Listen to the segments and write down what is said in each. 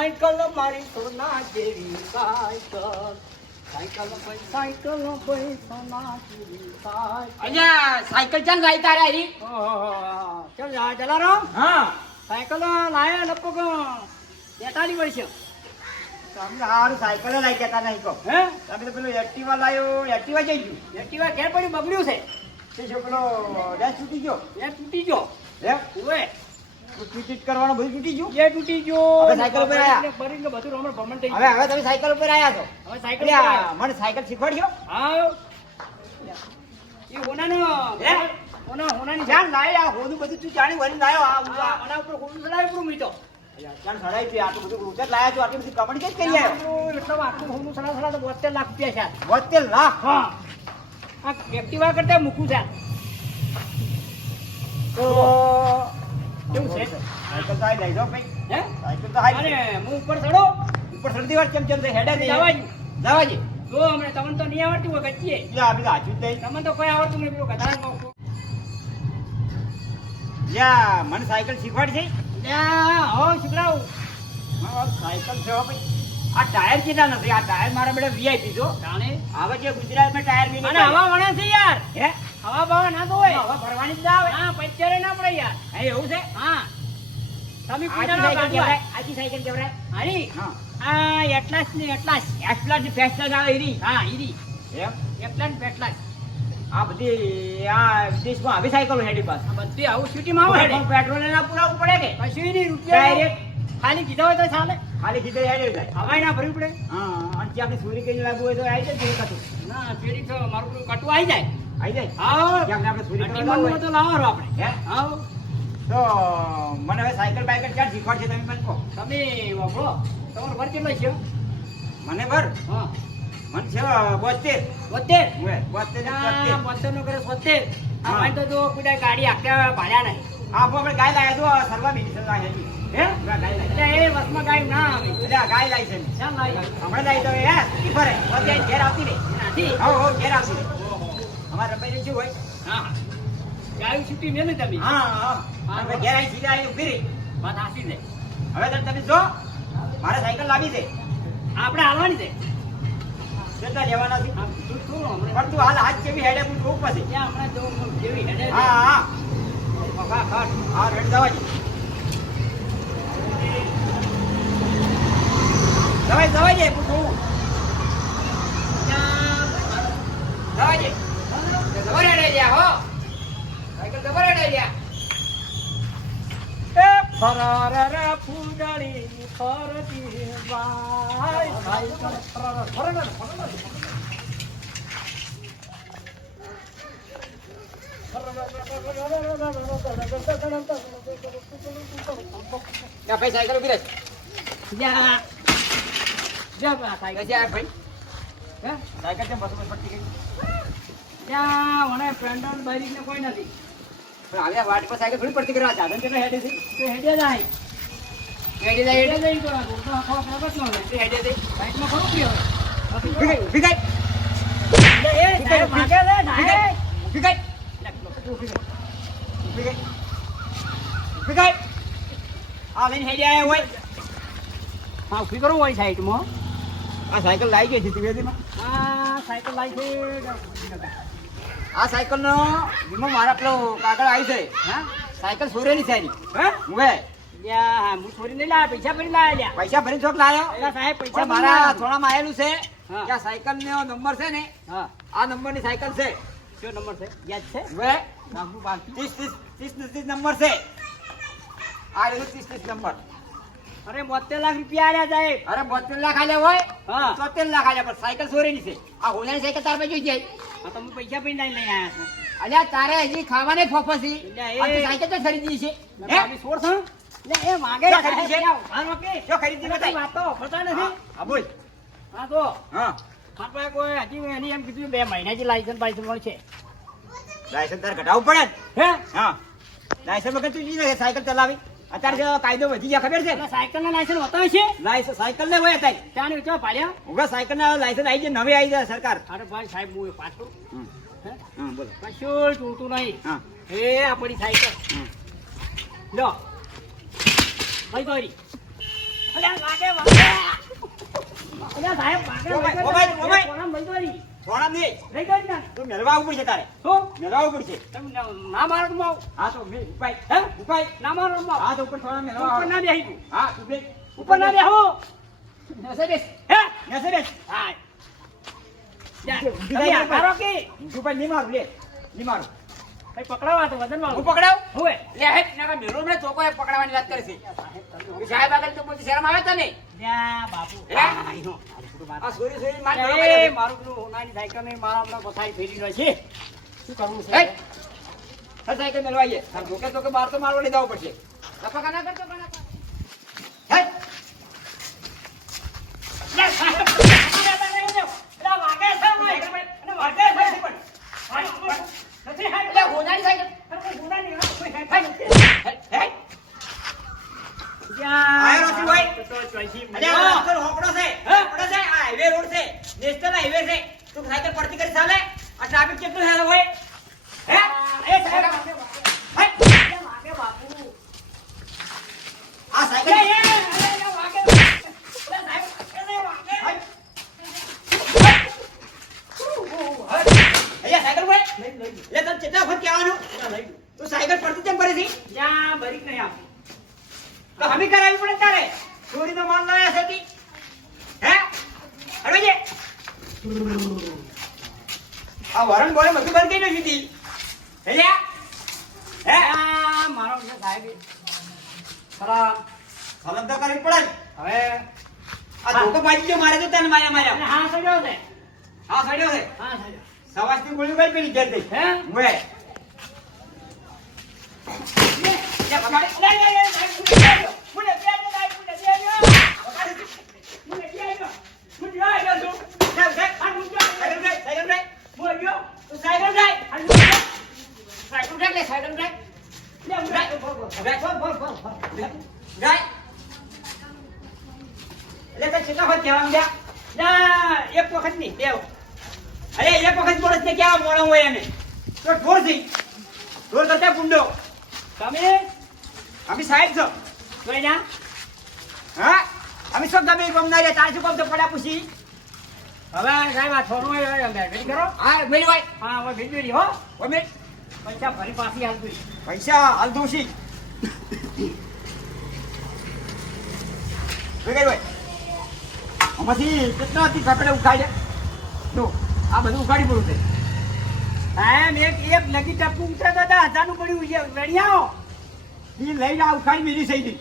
Cycle મારી સોના જેવી cycle cycle ભાઈ સોના જેવી સાયકલ અલ્યા સાયકલ ચાલ લાઈ તારે આરી ચલ જલારો હા સાયકલ લાયા લગભગ 43 વર્ષ તમને હારું સાયકલ લાઈ જતા નહીં કહો હે તમે તો પેલું એક્ટિવા લાયો એક્ટિવા જઈ ગયું એક્ટિવા ઘેર પડ્યું બગડ્યું છે તે છોકરો ડેશ તૂટી ગયો એ તૂટી ગયો હે ઓએ ટ્રીટ કરવાનું બધું તૂટી ગયું એ તૂટી ગયો હવે સાયકલ ઉપર આયા. ભરીને બધું રમણ ભમણ થઈ હવે હવે તમે સાયકલ ઉપર આયા છો હવે સાયકલ અલ્યા, મને સાયકલ શીખવાડજો હા એ હોનાનો હે? હોનાની ચાલ લાય આ હોનું બધું તું જાણી વળી લાયો આ આના ઉપર હોનું ચડાવી પડું મીઠો ચાલ સડાઈ પી આટલું બધું ઉતર લાયા છો આટલી બધી કમાણી કઈ કરી આવ્યો એટલો આટલું હોનું ચડાવ તો 72 લાખ રૂપિયા છે 72 લાખ હા આ એક્ટિવા કરતા મૂકું છે તો કેવું છે સાયકલ તો આઈ લઈ જાઓ ભાઈ હે સાયકલ તો આઈ અરે હું ઉપર ચડો ઉપર સડતી વાર ચમ ચમ હેડે નહીં જવા જવા દે જો હમણાં તમને તો નહીં આવડતું હોય કચ્ચીએ એટલે આ બધા હાચું જ નહીં તમને તો કોઈ આવડતું નહીં પેલું કથા યા મને સાયકલ શીખવાડ છે હો શીખડાવું સાયકલ છે હો ભાઈ આ ટાયર કેટલા નથી આ ટાયર મારા બેટા વીઆઈપી છો જાણે હવે જે ગુજરાતમાં ટાયર નહીં અને હવા વણા છે યાર હે હવા બવા ના તો હોય હવે ભરવાની જ ના આવે હા પંચરે ના પડે યાર હે એવું છે હા તમે આજી પૂછાનો સાયકલ કાઢવા કેવરાય આજી સાયકલ કેવરાય હારી હા આ એટલાસ ને એટલાસ એક્સપ્લાસ ની ફેસ્ટલ આવે એરી હા ઈરી એમ એટલાસ ને એટલાસ આ બધી આ વિદેશમાં આવી સાયકલો હેડી પાસ આ બધી આવું સિટીમાં આવે હેડે પેટ્રોલ એના પુરાવું પડે કે કશું નહીં રૂપિયા ડાયરેક્ટ ખાલી કીધા હોય તો ચાલે ખાલી કીધે હેડે જાય હવાય ના ભરવી પડે હા અને જે આપણે સુરી કઈ લાગુ હોય તો આવી જાય સુરી કતું ના ફેરી તો મારું પેલું કટું આવી જાય આવી જાય હા ક્યાંક આપણે સુરી કરવા અટીમાનું હોય તો લાવવાનું આપણે હે હા તો મને હવે સાયકલ બાયકલ ક્યાં શીખવાડશે તમે મને કહો તમે વાપરો તમારો વર્ગ કેટલો છે મને ભર હા મને છે 72 72 હવે 72 ને 73 72 નો કરે 70 આ હા. માઈ તો જો કુડા ગાડી આખ્યા ભાડ્યા નહીં આ આપણે ગાય લાયા તો સર્વા મેડિસન લાયા છે હે ગાય લાયા એટલે એ વસમાં ગાય ના આવે એટલે આ ગાય લાઈ છે ચાલ લાવી હમણાં લાઈ તો હે ઈ ફરે પછી ઘેર આવતી રે નથી હો હો ઘેર આવતી રે અમારે રબાઈ શું હોય હા ગાયું છૂટી મેં તમે હા હા અમે ઘેર આવી સીધા આવી ઉભી રહી વાત હાસી છે હવે તમે જો મારે સાયકલ લાવી છે આપણે હાલવાની છે કેટલા લેવાના છે આમ તું શું હમણાં પણ તું હાલ હાથ જેવી હેડે હું જોઉં પછી ત્યાં હમણાં જો જેવી હેડે છે. હા હા હા હા રેડ જવા દે જવા દે હું જોઉં જવા દે જબર હેડે ગયા હો સાયકલ જબર હેડે ગયા એ ફરાર રે ફૂડળી ફરતી વાય સાયકલ ફરાર યા ભાઈ સાયકલ ઉભી રહે જા જા સાયકલ કશી આ ભાઈ હે સાયકલ કેમ બસો પટ્ટી ગઈ ત્યાં મને ફ્રેન્ડો બાઈક ને કોઈ નથી પણ હવે આ વાટ પર સાયકલ થોડી પડતી કરવા સાધન કેટલા હેડે છે તો હેડે જાય હેડે જાય હેડે જાય તો રોડનો આખો પ્રગટ ન હોય હેડે જાય બાઈકમાં ખરું પીયો ઊભી ગઈ ઊભી ગઈ એ ડાય માગે લે ડાય ઊભી ગઈ ઊભી ગઈ ઊભી ગઈ આ લઈને હેડે આયા હોય હા ઉભી કરવું હોય સાઈડમાં આ સાયકલ લાઈ ગઈ છે ત્રિવેદીમાં આ સાયકલ લાઈ છે આ સાયકલ નો વીમો મારા પેલો કાગળ આવી છે હા સાયકલ સોરેલી છે એની હે હવે લ્યા હું છોરી નહીં લાયા પૈસા ભરી લાયા લ્યા પૈસા ભરી ચોક લાયો પેલા સાહેબ પૈસા પણ ભરી મારા લાયા. થોડામાં આવેલું છે હા. કે આ સાયકલ નો નંબર છે ને હા આ નંબર ની સાયકલ છે કયો નંબર છે યાદ છે હવે નાખું બાકી 30 નંબર છે આ રહ્યો 30 નંબર અરે 72 લાખ રૂપિયા આલ્યા સાહેબ અરે 72 લાખ આલ્યા હોય હા 74 લાખ આલ્યા પણ સાયકલ સોરેની છે આ હોનાની સાયકલ તાર પાસે જોઈ જાય હા તમે પૈસા ભરી લઈને આયા છો અલ્યા તારે હજી ખાવાને ફોફસી એટલે એ- આ તું સાયકલ તો ખરીદી છે હે હે છોડ છો લે એ માગે ક્યાં ખરીદી છે? હા રોકે શું ખરીદી બતાય? વાતો પડતા નથી હા બોલ હા તો હા મારા પાસે કોઈ હજી એની એમ કીધું 2 મહિનાથી લાયસન્સ બાયસન્સ મળશે લાયસન્સ તારે કઢાવવું પડે ને. હે હા લાયસન્સ વગર તું જી સાયકલ ચલાવી અત્યારે જો કાયદો વધી ગયા ખબર છે એટલે સાયકલ ના લાયસન્સ હોતા હશે લાયસન્સ સાયકલ ને હોય અત્યારે ત્યાં ને ચો પાડ્યા ઉભા સાયકલ ના લાયસન્સ આવી જાય નવી આવી જાય સરકાર અરે ભાઈ સાહેબ હું પાસ કરું હમ. હે હા બોલો કશું તૂટતું નહીં હા એ આપણી સાયકલ હમ. લો ભાઈ ગોરી અલ્યા વાગે વાગે અલ્યા સાહેબ વાગે મોબાઈલ, મોબાઈલ. કોણ લઈ દોરી થોડા નહીં લઈ દોરી ના તું મેળવા આવવું પડશે તારે શું મેળવા આવવું પડશે તમે ના મારો તો માવ હા તો મેં ઉપાય હે ઉપાય ના મારો તો માવ હા તો ઉપર થોડા મેળવા ઉપર ના બેહી તું હા ઉભે ઉપર ના બેહો નસે બેસ હે નસે બેસ હા જા ઊભી તમે થાય આ કરો કે ઉપર નહીં મારું લે નહીં મારું કઈ પકડાવા તો વજન હું વાળું પકડાવ હોવે લે હે નકા મેરો મને ચોકો એ પકડાવાની વાત કરે છે એ સાહેબ આગળ તો પછી શરમ આવે તને યા બાપુ હે આ સોરી સોરી માર એ મારું પેલું હોનાની સાયકલ ને મારા હમણાં પથારી ફેરી રહ્યો છે શું કરવું હે છે હા સાયકલ મેળવાઈએ આ ધોકે તો કે બાર તો મારવા લઈ જવું પડશે લફા કાના કરતો કાના હે લે સાહેબ એલા વાગે છે ઓય અને વાગે છે નથી હાલ એટલે હોનાની સાયકલ અરે હોનાની કોઈ હે હાલ હે આયો નથી ભાઈ. અરે આ રસ્તો હોકડો છે હોકડો છે આ હાઈવે રોડ છે નેશનલ હાઈવે છે તું સાયકલ પડતી કરી ચાલે આ ટ્રાફિક કેટલું છે ભાઈ હે એ સાહેબ હે વાગે બાપુ આ એ સાયકલ એ વાગે સાહેબ એ વાગે અહીંયા સાયકલ ભાઈ લઈ લઈ લે તને કેટલા વખત કહેવાનું લઈ તું સાયકલ પડતી કેમ કરે છે યા બરીક નહીં આપું તો હમી કરાવી પડે તારે ચોરીનો માલ લાયા છે તી હે હડો જે આ વરણ બોલે બધું બંધ કરી નાખ્યું તી હે લ્યા? હે આ મારો છે સાહેબ સલામ સલામ તો કરવી પડે ને. હવે આ ધોકો પાડી દો મારે તો તને માર્યા અને માર્યા હા સડ્યો છે હા સડ્યો છે હા સડ્યો સવાસની ગોળી ગઈ પેલી ઘેર દઈ હે મુએ લે ભગાડે લે લે લે મુને પ્યાજો લાઈ મુને પ્યાજો મુને પ્યાજો મુને પ્યાજો છું સાહેબ સાહેબ આ મુને સાયકલ બ્રેક સાયકલ બ્રેક મુને ગયો તું સાયકલ બ્રેક આ મુને સાયકલ બ્રેક લે સાયકલ બ્રેક લે મુને બ્રેક બોલ બ્રેક લે તો કેટલા વખત કહેવાનું લ્યા ના એક વખત નહીં બે વખત. અરે એક વખત બોલત ને ક્યાં મોણો હોય એને તો ઢોર થઈ ઢોર કરતા ગુંડો તમે અમે સાહેબ છો જોઈ ના હા અમે શું ગમે એ ગમના રે તાર શું કામ તો પડ્યા પૂછી હવે સાહેબ આ થોડું રેડી કરો હા મેરી ભાઈ હા હવે ભીડવી હો ઓમે પૈસા ફરી પાછી આવતું પૈસા હાલ દોશી વેગઈ ભાઈ આમાંથી કેટલા હતી કપડે ઉખાડ્યા જો આ બધું ઉખાડી પડ્યું છે સાહેબ એક લગી ટપકું ઉતરતા હતા 1000 નું પડ્યું છે વેણિયાઓ એ લઈને આ ઉખાડી મેલી થઈ ગઈ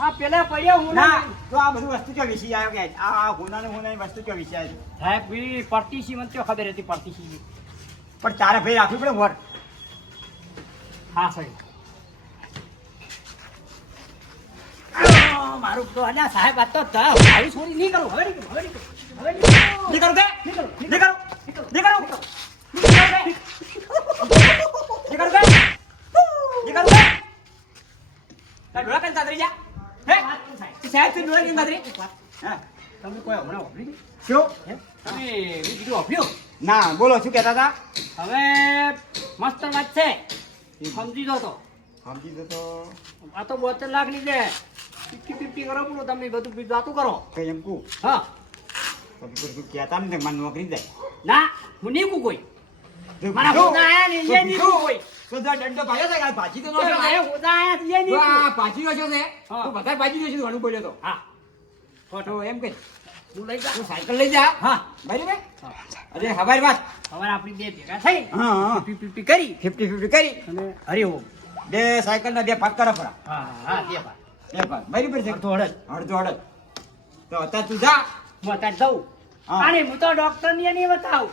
આ પેલા પડ્યો હું ના તો આ બધું વસ્તુ ક્યાં વેચી આવ્યો કે આ હોનાની વસ્તુ ક્યાં વેચી આવ્યો સાહેબ પેલી પડતીસી મને તો ખબર હતી પડતીસી પણ તારે ભાઈ રાખવી પડે વર હા સાહેબ મારું તો અલ્યા સાહેબ આ તો આવી છોરી નહીં કરું હવે નહીં કરું હવે નહીં કરું હવે નહીં કરું. નીકળો કે નીકળો, નીકળો નીકળો. નીકળો નીકળો કે નીકળો કે તાર ડોળા કઈ તાતરી જા હે તું સાહેબ તું ડોળા કઈ તાતરી હા તમે કોઈ હમણાં વાપરી નહીં? શું હે? તમે મેં કીધું વાપર્યું? ના બોલો શું કહેતા હતા હવે મસ્ત વાત છે સમજી દો તો સમજી દો તો આ તો 72 લાખ ની છે 50-50 કરો બોલો તમે બધું વાતું કરો કઈ એમ કહું હા તો તું કહેતા ને મને નોકરી જાય ના હું નહીં કહું કોઈ મારા હોદા આયા ને એ નહીં કહું કોઈ તો જો દંડો ભાગ્યો છે કે ભાજી તો નો મારા છે હોદા આયા છે એ નહીં તો કહું. આ ભાજી નો છે ને હા. તું બધા ભાજી નો છે ઘણું બોલ્યો તો હા ખોટો એમ કે હું લઈ જા તું સાયકલ લઈ જા હા બરાબર અરે હવારી વાત હવે આપણી બે ભેગા થઈ હા હા 50-50 કરી 50-50 કરી અને હરી ઓમ બે સાયકલ ના બે ભાગ કરો પરા હા હા બે ભાઈ બે ભાગ બરાબર છે અડધો અડધ અડધો અડધ તો અત્યારે તું જા હું અત્યારે જઉં હા. અને હું તો ડોક્ટર ની નહીં બતાવું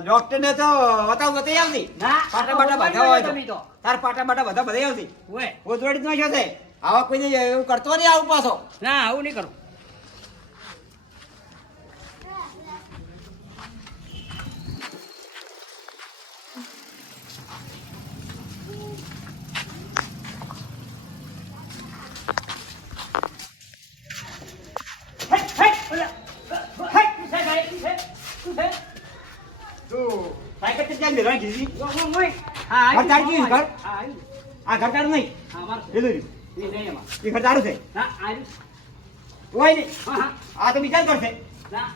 ડોક્ટર ને તો બતાવ બતાવી આવતી ના પાટા બાટા બધા હોય તો તમે તો તાર પાટા બાટા બધા બધા આવતી ઓય ઓતવાડી નો છે આવા કોઈને એવું કરતો નહીં આવું પાછો ના આવું નહીં કરું તું સાયકલ કેટલા મેળવાની કીધી હા ઘર તારી ગયું, ઘર? હા આ ઘર તારું નહીં અમાર પેલું રહ્યું. એ નહીં એમાં એ ઘર તારું છે ના આયુ હોય નહીં હા, હા. આ તો વિચાર કરશે ના